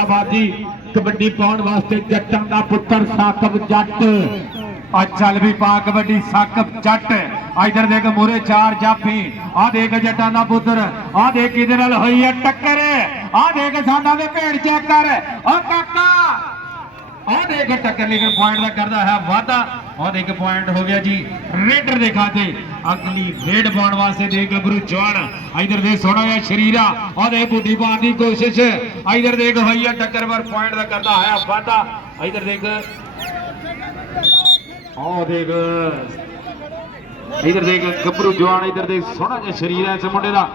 फैसलाबाद जी कबड्डी पाउण वास्ते जट्टां दा पुत्तर साकब जट चल भी पा कबड्डी साकब जट इधर देख मूरे चार जाफी आ देख जट्टां दा पुत्तर आ देख किदे नाल होई है टक्कर आ देख साडा दे भेड़ चेक कर ओ काका आ देख टक्कर लेकिन पॉइंट दा करदा है वादा और एक पॉइंट हो गया जी रेडर दे खाते अगली रेड पाने वास्ते दे गबरू जवान इधर देख सोना है शरीरा और देख बूटी पाने की कोशिश इधर देख होई है टक्कर पर पॉइंट दा करदा है वादा इधर देख और देख इधर देख गबरू जवान इधर देख सोना है शरीर है इस मुंडे दा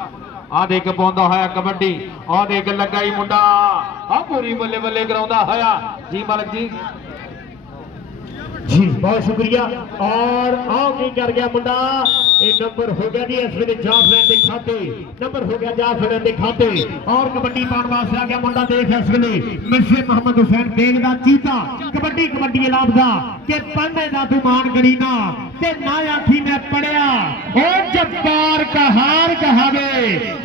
आ देख पाउंदा होया कबड्डी आ देख लगा ही मुंडा आ पूरी बल्ले बल्ले कराउंदा होया जी मालिक जी जी बहुत शुक्रिया और आओ की कर गया मुंडा एक नंबर हो गया जी इस वे जाफर के खाते नंबर हो गया जाफर के खाते और कबड्डी पाउण वास्ते आ गया मुंडा देख इस वे मिर्शे मोहम्मद हुसैन बेग दा चीता कबड्डी कबड्डी लाभदा के पढ़ने दा तू मान करीना ते ना आखी मैं पढ़िया ओ जब्बार कहार कहावे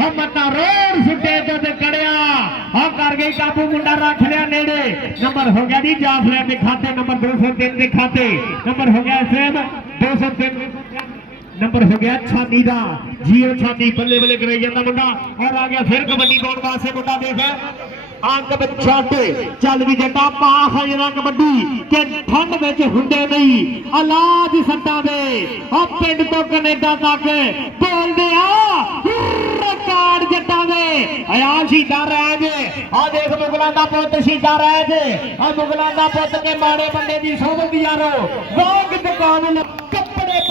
हम मता रोड सुटे तो कड़िया हम कर गई काबू मुंडा रख लिया नेड़े नंबर हो गया जी जाफर के खाते नंबर 203 के खाते नंबर हो गया सेम 203 नंबर हो गया छाती का जियो छाती बल्ले बल्ले कराई जाता मुंडा और आ गया फिर कबड्डी पाउण वास्ते मुंडा देख अंक छट चल भी जटा पा खजरा कबड्डी के ठंड में हुंडे नहीं इलाज सट्टा दे और पिंड तो कनेडा तक बोल दे रिकॉर्ड जटा दे आया सीधा रह जे आ देख मुगलों का पुत सीधा रह जे आ मुगलों का पुत के माड़े बंदे की सोबत यारो लोग दुकान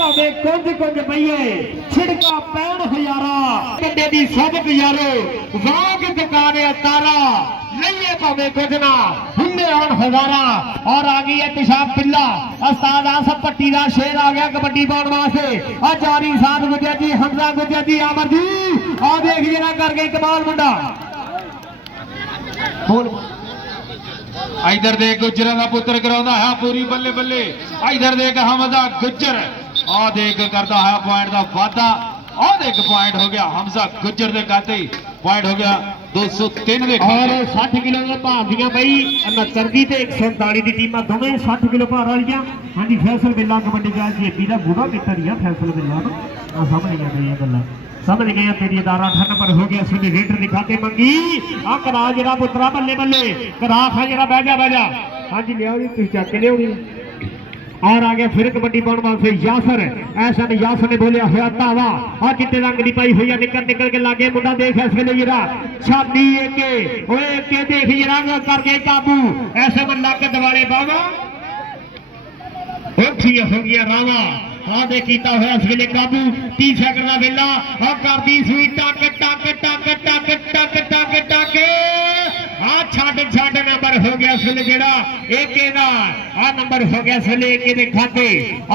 भावे कुछ कुछ पईए छिड़का पैण हजारा बंदे दी सबक यारो वाग दुकाने तारा लइए भावे कुछ ना हुंदे हन हजारा और आ गई है पेशाब पिल्ला उस्ताद आसफ पट्टी दा शेर आ गया कबड्डी पाउण वास्ते आ जारी साथ गुजर जी हमजा गुजर जी आमर जी आ देख जरा कर गई कमाल मुंडा बोल इधर देख गुजर का पुत्र कराउंदा है पूरी बल्ले बल्ले इधर देख हमजा गुजर आ देख करता है पॉइंट का वादा आ देख पॉइंट हो गया हमजा गुजर के खाते पॉइंट हो गया 203 दे और 60 किलो के भार दियां बई 69 दी ते 139 दी टीमां दोवें 60 किलो भार वालियां हां जी फैसल बिल्ला कबड्डी का जेपी दा बूढ़ा मित्र ही फैसल बिल्ला आ समझ नहीं आ गल्ला समझ गए तेरी अदारा 8 नंबर हो गया सुनी रेडर दिखाते मंगी आ करा जरा पुत्रा बल्ले बल्ले करा खा जरा बह जा हां जी लियाओ जी तुम चक के लियाओ और आगे फिर कबड्डी पाउण वास्ते यासर ऐसा ने यासर ने बोलिया होया तावा आ चिट्टे रंग दी पाई होया निकल के लागे मुंडा देख इस वेले जरा छाती एके ओए के देख जरा कर गए काबू ऐसे मन लाके दिवाले बावा उठी हो गया रावा आ दे कीता होया इस वेले काबू 30 सेकंड दा वेला आ करदी सुई टक टक टक टक टक टक टक आ छड़ नंबर हो गया इस वेले जेड़ा एके दा आ नंबर हो गया इस वेले एके दे खाते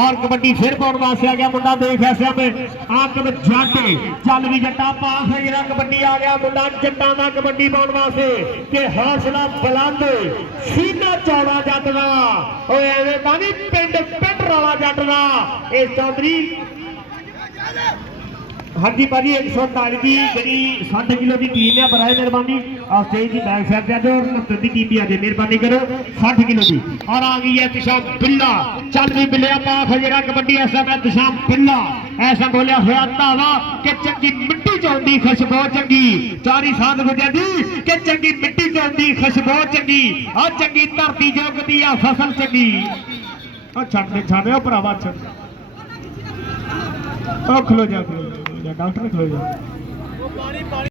और कबड्डी फिर पाउण वास्ते आ गया मुंडा देख ऐसे में आंक में जाटे चल भी जट्टा पास है जरा कबड्डी आ गया मुंडा जट्टा दा कबड्डी पाउण वास्ते के हौसला बुलंद सीना चौड़ा जट दा ओए एवें तां नहीं पिंड पिंड वाला जट दा ए चौधरी हाँ जी भाजी 139 की जी 60 किलो की टीम है बराए मेहरबानी और स्टेज की बैक साइड पे और 69 की टीम भी आ जाए मेहरबानी करो 60 किलो की और आ गई है पेशाब बिल्ला चल भी बिल्लिया पा खजरा कबड्डी ऐसा मैं पेशाब बिल्ला ऐसा बोलिया होया तावा के चंगी मिट्टी चौंदी खुशबू चंगी चारी साथ गुजर दी के चंगी मिट्टी चौंदी खुशबू चंगी और चंगी धरती जोगदी आ फसल चंगी और छाड़े भरावा खलो जा डॉक्टर खलो जा।